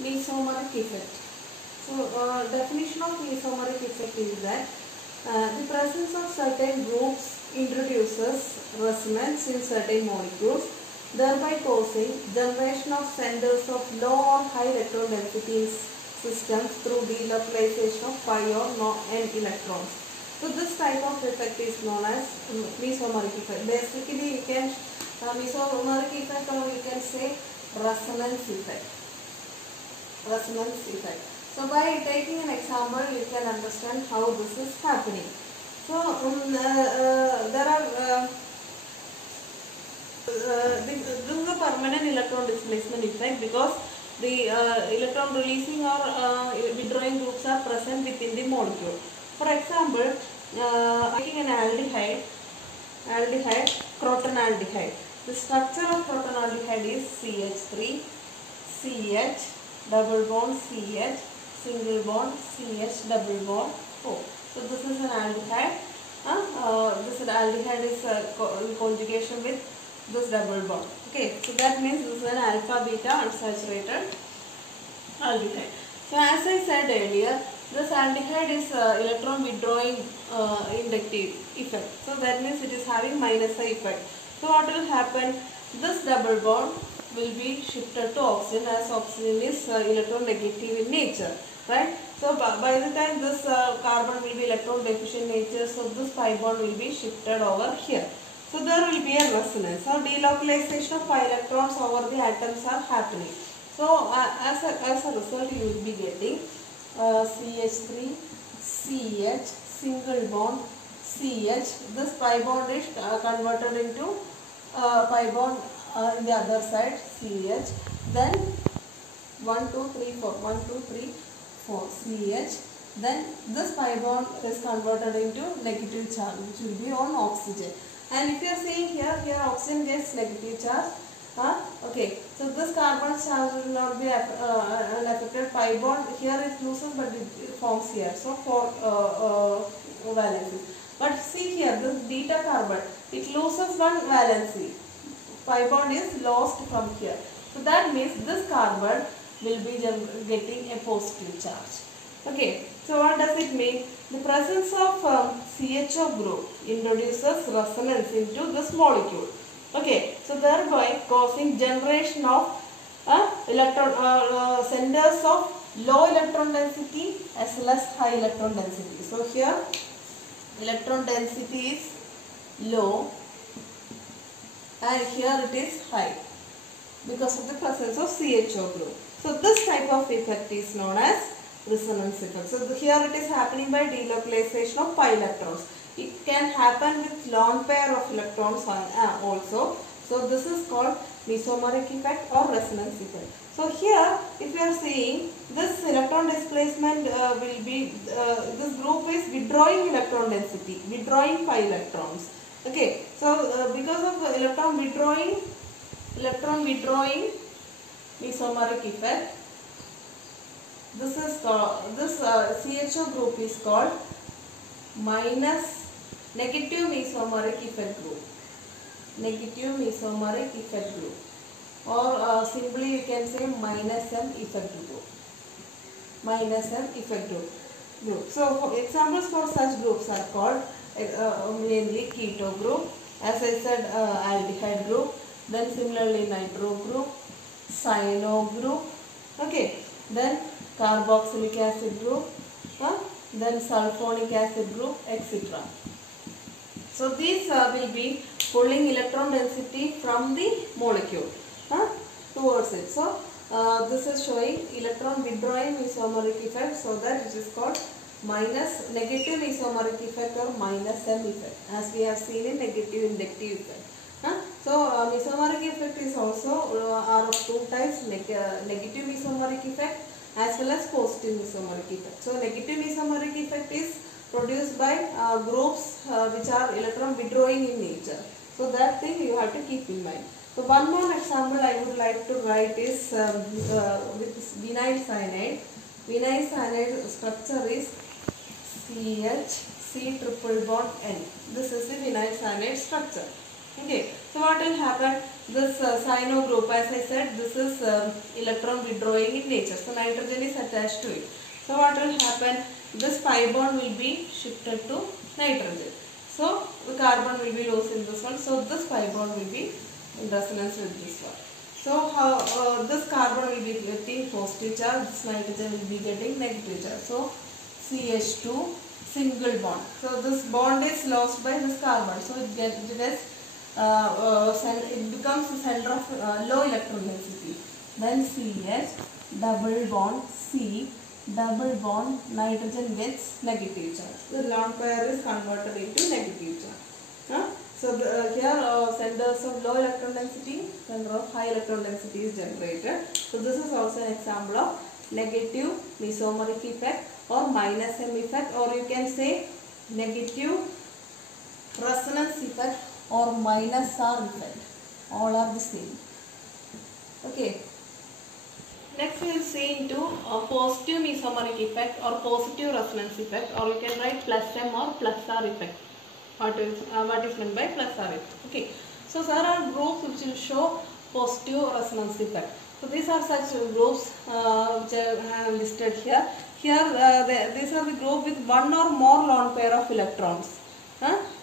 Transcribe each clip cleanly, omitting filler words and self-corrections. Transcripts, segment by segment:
Mesomeric effect. So, definition of mesomeric effect is that the presence of certain groups introduces resonance in certain molecules, thereby causing generation of centers of low or high electron density systems through delocalization of pi or n electrons. So, this type of effect is known as mesomeric effect. Basically, you can mesomeric effect, or you can say resonance effect. Resonance effect. So by taking an example, you can understand how this is happening. So there are this is a permanent electron displacement effect because the electron releasing or withdrawing groups are present within the molecule. For example, taking an aldehyde, crotonaldehyde. The structure of crotonaldehyde is CH3, CH, double bond CH, single bond CH, double bond O. So this is an aldehyde. This aldehyde is in conjugation with this double bond. Okay, so that means this is an alpha beta unsaturated aldehyde. So as I said earlier, this aldehyde is electron withdrawing inductive effect. So that means it is having minus I effect. So what will happen? This double bond will be shifted to oxygen, as oxygen is electron negative in nature, right? So by the time this carbon will be electron deficient nature, so this pi bond will be shifted over here. So there will be a resonance. So delocalization of pi electrons over the atoms are happening. So as a result, you will be getting CH3, CH, single bond, CH. This pi bond is converted into pi bond in the other side, CH. Then 1, 2, 3, 4. 1, 2, 3, 4, CH. Then this pi bond is converted into negative charge, which will be on oxygen. And if you are seeing here oxygen gets negative charge. Okay, so this carbon charge will not be unaffected. Pi bond here it loses, but it forms here. So 4 valency. But see here, this beta carbon, it loses one valency. Pi bond is lost from here. So that means this carbon will be getting a positive charge. Okay, so what does it mean? The presence of CHO group introduces resonance into this molecule. Okay, so thereby causing generation of electron centers of low electron density as well as high electron density. So here electron density is low and here it is high because of the presence of CHO group. So this type of effect is known as resonance effect. So here it is happening by delocalization of pi electrons. It can happen with lone pair of electrons also. So this is called mesomeric effect or resonance effect. So here if you are seeing this electron displacement will be, this group is withdrawing electron density, withdrawing pi electrons. Okay, so because of electron withdrawing mesomeric effect, this is this CHO group is called negative mesomeric effect group. Negative mesomeric effect group, or simply you can say minus M effect group. Minus M effect group. So for examples for such groups are called mainly keto group, as I said aldehyde group, then similarly nitro group, cyano group, okay, then carboxylic acid group, then sulfonic acid group, etc. So these will be pulling electron density from the molecule towards it. So this is showing electron withdrawing mesomeric effect, so that it is called negative mesomeric effect or minus M effect, as we have seen in negative inductive effect. So mesomeric effect is also are of two types, negative mesomeric effect as well as positive mesomeric effect. So negative mesomeric effect is produced by groups which are electron withdrawing in nature. So that thing you have to keep in mind. So one more example I would like to write is with vinyl cyanide. Vinyl cyanide structure is CH, C triple bond N. This is the vinyl cyanide structure. Okay, so what will happen? this cyano group, as I said, this is electron withdrawing in nature. So nitrogen is attached to it. So what will happen? This pi bond will be shifted to nitrogen. So the carbon will be lost in this one. So this pi bond will be in resonance with this one. So how this carbon will be getting positive charge, this nitrogen will be getting negative charge. So CH2 single bond. So this bond is lost by this carbon. So it becomes the center of low electron density. Then CH double bond C double bond nitrogen gets negative charge. The lone pair is converted into negative charge. So here centers of low electron density, center of high electron density is generated. So this is also an example of negative mesomeric effect or minus M effect, or you can say negative resonance effect or minus R effect. All are the same. Okay. Next we will see into positive mesomeric effect or positive resonance effect, or you can write plus M or plus R effect. What is meant by plus R effect? Okay. So there are groups which will show positive resonance effect. So these are such groups which I have listed here. Here these are the group with one or more lone pair of electrons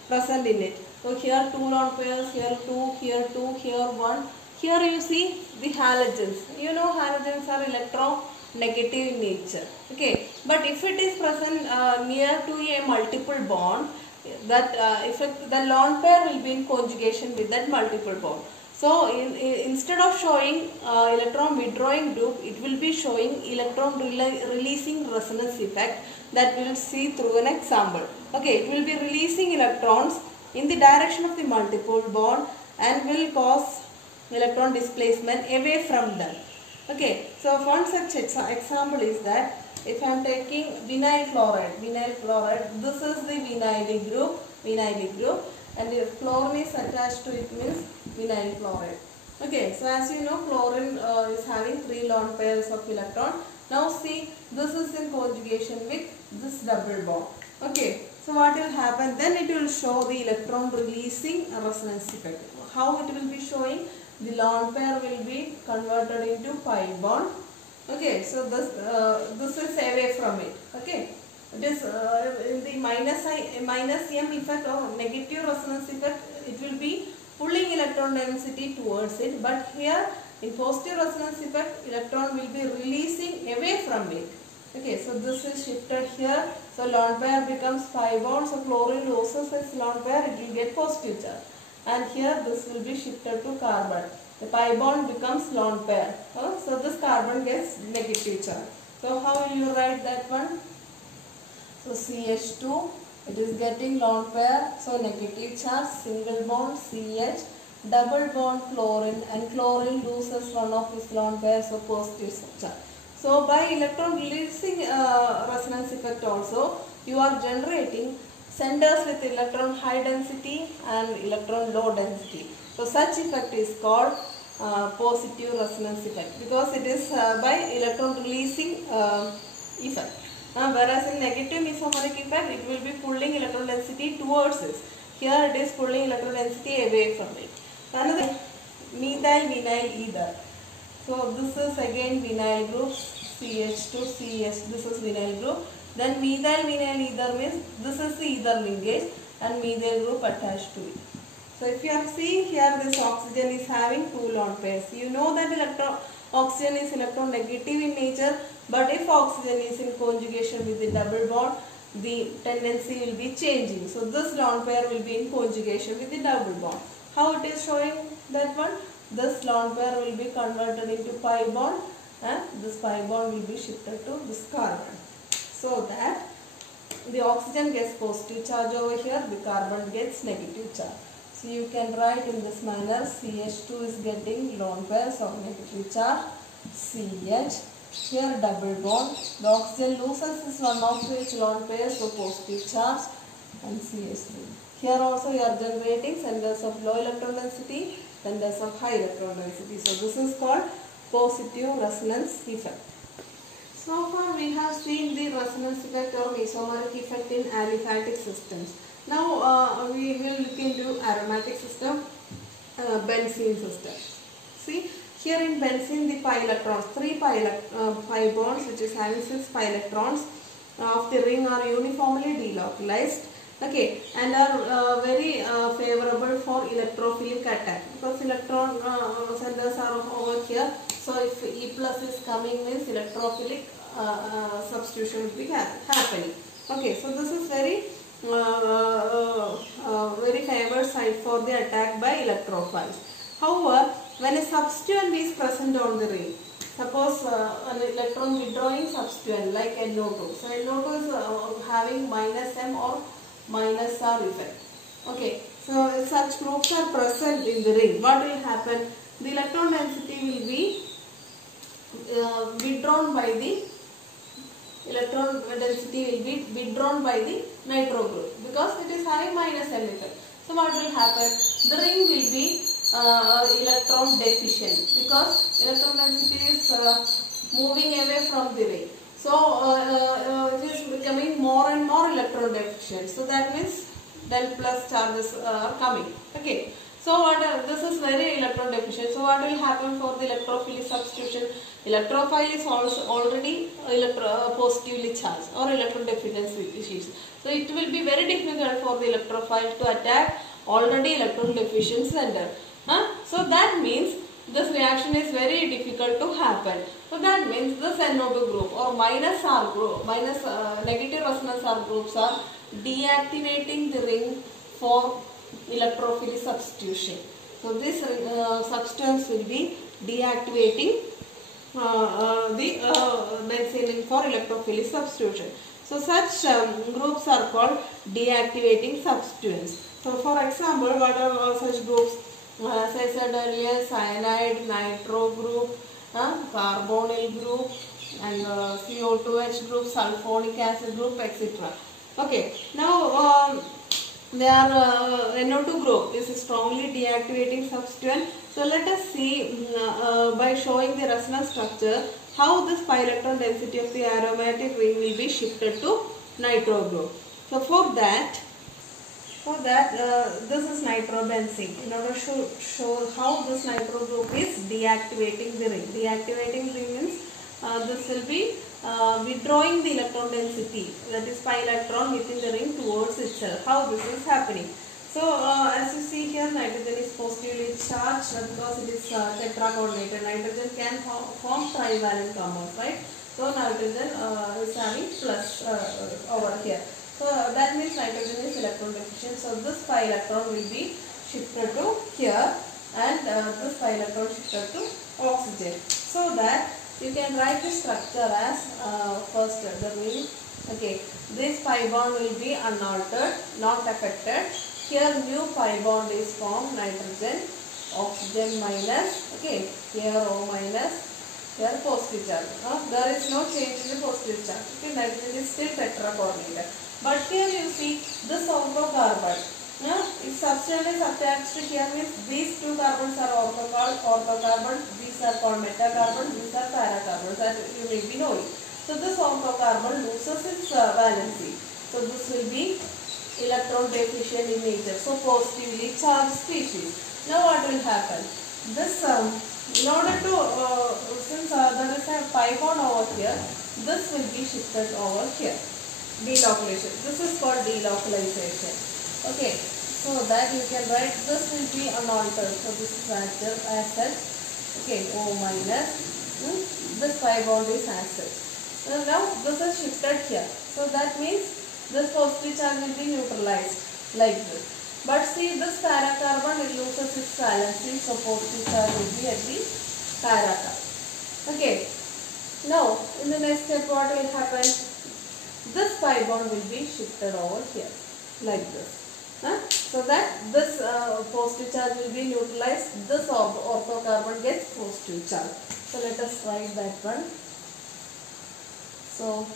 present in it. So here 2 lone pairs, here 2, here 2, here 1. Here you see the halogens. You know halogens are electronegative in nature. Okay, but if it is present near to a multiple bond, that the lone pair will be in conjugation with that multiple bond. So instead of showing electron withdrawing group, it will be showing electron releasing resonance effect that we will see through an example. Okay, it will be releasing electrons in the direction of the multiple bond and will cause electron displacement away from them. Okay, so one such example is that if I am taking vinyl fluoride, this is the vinyl group, and if chlorine is attached to it means vinyl fluoride. Okay, so as you know, chlorine is having 3 lone pairs of electron. Now see, this is in conjugation with this double bond. Okay, so what will happen? Then it will show the electron releasing resonance effect. How it will be showing? The lone pair will be converted into pi bond. Okay, so this is away from it. Okay, it is in the minus M effect or negative resonance effect. It will be pulling electron density towards it, but here in positive resonance effect, electron will be releasing away from it. Okay, so this is shifted here. So lone pair becomes pi bond. So chlorine loses its lone pair. It will get positive charge. And here this will be shifted to carbon. The pi bond becomes lone pair. So this carbon gets negative charge. So how will you write that one? So CH2, it is getting lone pair. So negative charge, single bond CH, double bond chlorine, and chlorine loses one of its lone pairs, so positive charge. So by electron releasing resonance effect also, you are generating centers with electron high density and electron low density. So such effect is called positive resonance effect, because it is by electron releasing effect. Whereas in negative mesomeric effect, it will be pulling electron density towards it. Here it is pulling electron density away from it. Another methyl vinyl ether. So this is again vinyl group, CH2, CH, this is vinyl group. Then methyl vinyl ether means this is the ether linkage and methyl group attached to it. So if you are seeing here, this oxygen is having 2 lone pairs. You know that oxygen is electron negative in nature, but if oxygen is in conjugation with the double bond, the tendency will be changing. So this lone pair will be in conjugation with the double bond. How it is showing that one? This lone pair will be converted into pi bond and this pi bond will be shifted to this carbon. So that the oxygen gets positive charge over here, the carbon gets negative charge. So you can write in this manner, CH2 is getting lone pairs of negative charge, CH, here double bond, the oxygen loses this one of its lone pairs, so positive charge, and CH2. Here also you are generating centers of low electron density, centers of high electron density. So this is called positive resonance effect. So far we have seen the resonance effect or mesomeric effect in aliphatic systems. Now we will look into aromatic system. benzene system. See, here in benzene the pi electrons, 3 pi bonds which is having 6 pi electrons of the ring are uniformly delocalized, okay, and are very favorable for electrophilic attack, because electron centers are over here. So if E plus is coming means electrophilic substitution will be happening. Okay, so this is very very favored site for the attack by electrophiles. However, when a substituent is present on the ring, suppose an electron withdrawing substituent like NO2. So NO2 is having minus M or minus R effect. Okay, so if such groups are present in the ring, what will happen? The electron density will be withdrawn by the nitro group, because it is having minus M effect. So what will happen? The ring will be electron deficient, because electron density is moving away from the ring. So it is becoming more and more electron deficient. So that means del plus charges are coming. Okay. So this is very electron deficient. So what will happen for the electrophilic substitution? Electrophile is also already positively charged or electron deficiency issues. So it will be very difficult for the electrophile to attack already electron deficient center. So that means this reaction is very difficult to happen. So that means this NO2 group or minus R group, negative resonance R groups are deactivating the ring for electrophilic substitution. So this substance will be deactivating the benzene ring for electrophilic substitution. So such groups are called deactivating substituents. So for example, what are such groups? As I said earlier, cyanide, nitro group, carbonyl group, and CO2H group, sulfonic acid group, etc. Okay, now they are NO2 group is a strongly deactivating substituent. So let us see by showing the resonance structure how this pi electron density of the aromatic ring will be shifted to nitro group. So for that this is nitrobenzene. In order to show how this nitro group is deactivating the ring. Deactivating ring means this will be withdrawing the electron density, that is pi electron within the ring towards itself. How this is happening? So as you see here, nitrogen is positively charged because it is tetracoordinated. Nitrogen can form trivalent compounds, right? So nitrogen is having plus over here. So that means nitrogen is electron deficient. So this pi electron will be shifted to here, and this pi electron shifted to oxygen. So that you can write the structure as first the ring. Okay, this pi bond will be unaltered, not affected. Here new pi bond is formed, nitrogen, oxygen minus. Okay, here O minus, here positive charge. There is no change in the positive charge. Okay, nitrogen is still tetracoordinated. But here you see this orthocarbon. If substance is attached here means these two carbons are orthocarbon, these are called metacarbon, these are paracarbons, that you may be knowing. So this orthocarbon loses its valency. So this will be electron deficient in nature, so positively charged species. Now what will happen? This in order to since there is a pi bond over here, this will be shifted over here. Delocalization. This is called delocalization. Okay, so that you can write this will be unaltered. So this is active as such. Okay, O minus. This pi bond is as such. So now this is shifted here. So that means this positive charge will be neutralized like this. But see, this paracarbon it loses its valency, so positive charge will be at the paracarbon. Okay. Now in the next step, what will happen? This pi bond will be shifted over here like this. So that this positive charge will be neutralized. This orthocarbon gets positive charge. So let us write that one. So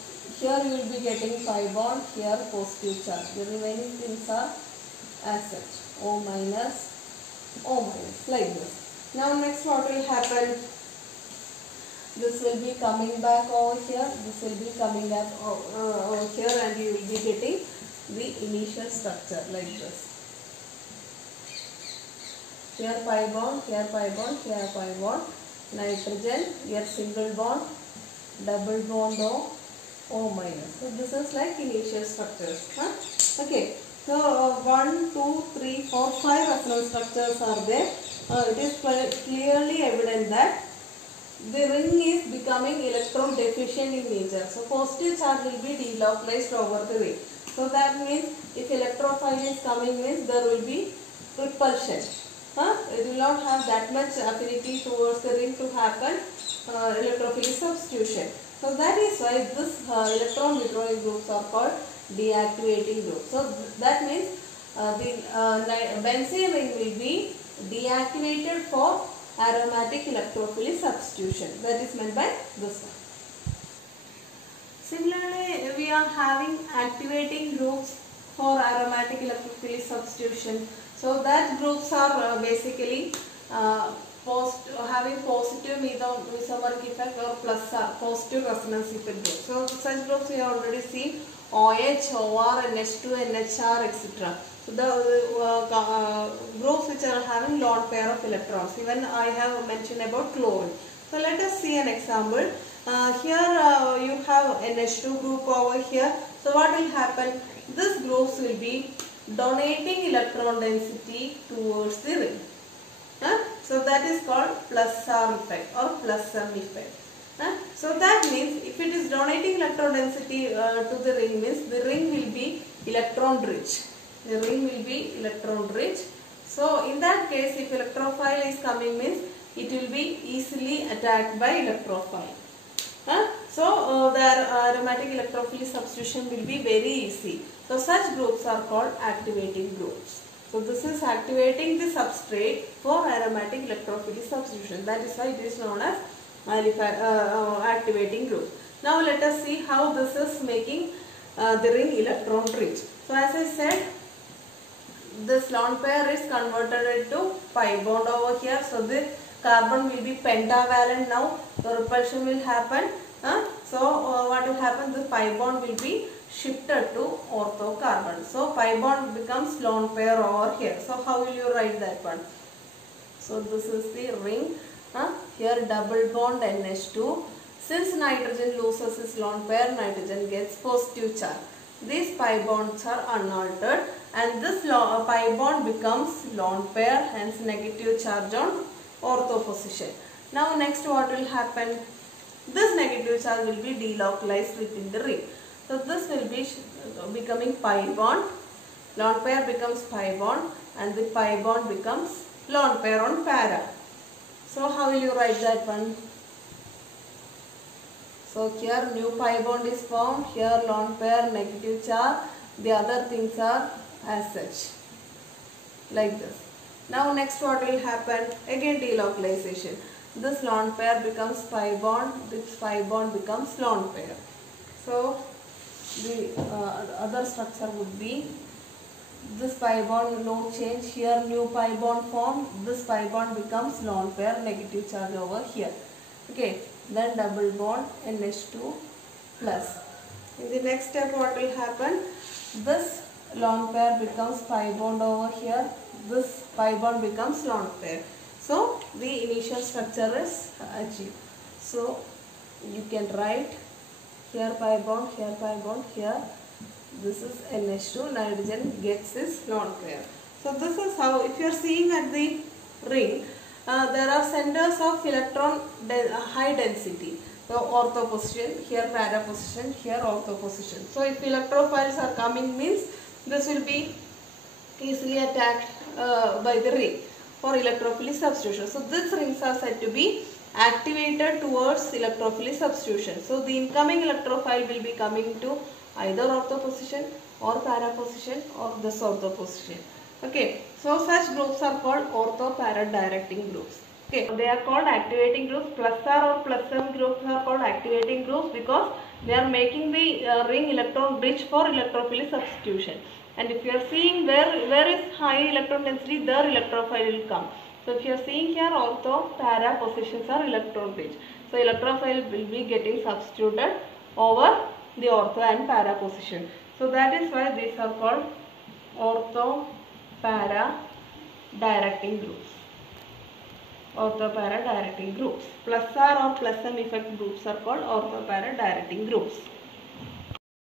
here you will be getting pi bond, here positive charge. The remaining things are as such. O minus, like this. Now next what will happen? This will be coming back over here. This will be coming back over here, and you will be getting the initial structure like this. Here pi bond, here pi bond, here pi bond. Nitrogen, here single bond, double bond O minus. So this is like initial structures. Huh? Okay. So 1, 2, 3, 4, 5 resonance structures are there. It is clearly evident that the ring is becoming electron deficient in nature. So positive charge will be delocalized over the ring. So that means if electrophile is coming means there will be repulsion. It will not have that much affinity towards the ring to happen electrophilic substitution. So that is why this electron withdrawing groups are called deactivating groups. So that means the benzene ring will be deactivated for aromatic electrophilic substitution. That is meant by this one. Similarly, we are having activating groups for aromatic electrophilic substitution. So that groups are basically having positive isomeric effect or plus positive resonance effect group. So such groups we have already seen: OH, OR, NH2, NHR, etc. So the groups which are having lone pair of electrons. Even I have mentioned about chlorine. So let us see an example. Here you have NH2 group over here. So what will happen? This groups will be donating electron density towards the ring. So that is called plus R effect or plus M effect. So that means if it is donating electron density to the ring means the ring will be electron rich. The ring will be electron rich. So in that case, if electrophile is coming means it will be easily attacked by electrophile. So the aromatic electrophilic substitution will be very easy. So such groups are called activating groups. So this is activating the substrate for aromatic electrophilic substitution. That is why it is known as activating group. Now let us see how this is making the ring electron rich. So as I said, this lone pair is converted into pi bond over here. So the carbon will be pentavalent now. The repulsion will happen. So what will happen? The pi bond will be shifted to ortho carbon. So pi bond becomes lone pair over here. So how will you write that one? So this is the ring. Here double bond NH2. Since nitrogen loses its lone pair, nitrogen gets positive charge. These pi bonds are unaltered and this pi bond becomes lone pair, hence negative charge on ortho position. Now next what will happen? This negative charge will be delocalized within the ring. So this will be becoming pi bond, lone pair becomes pi bond and the pi bond becomes lone pair on para. So how will you write that one? So here new pi bond is formed, here lone pair, negative charge, the other things are as such, like this. Now next what will happen? Again delocalization. This lone pair becomes pi bond, this pi bond becomes lone pair. So the other structure would be this pi bond no change, here new pi bond formed, this pi bond becomes lone pair, negative charge over here. Okay, then double bond NH2 plus. In the next step what will happen? This lone pair becomes pi bond over here, this pi bond becomes lone pair. So the initial structure is achieved. So you can write here pi bond, here pi bond, here this is NH2, nitrogen gets this lone pair. So this is how, if you are seeing at the ring, there are centers of electron high density. So ortho position, here para position, here ortho position. So if electrophiles are coming means this will be easily attacked by the ring for electrophilic substitution. So these rings are said to be activated towards electrophilic substitution. So the incoming electrophile will be coming to either ortho position or para position or this ortho position. Okay, so such groups are called ortho para directing groups. Okay, they are called activating groups. Plus R or plus M groups are called activating groups because they are making the ring electron rich for electrophilic substitution. And if you are seeing where is high electron density, there electrophile will come. So if you are seeing here ortho para positions are electron rich. So electrophile will be getting substituted over the ortho and para position. So that is why these are called ortho para directing groups. orthopara directing groups. Plus R or plus M effect groups are called orthopara directing groups.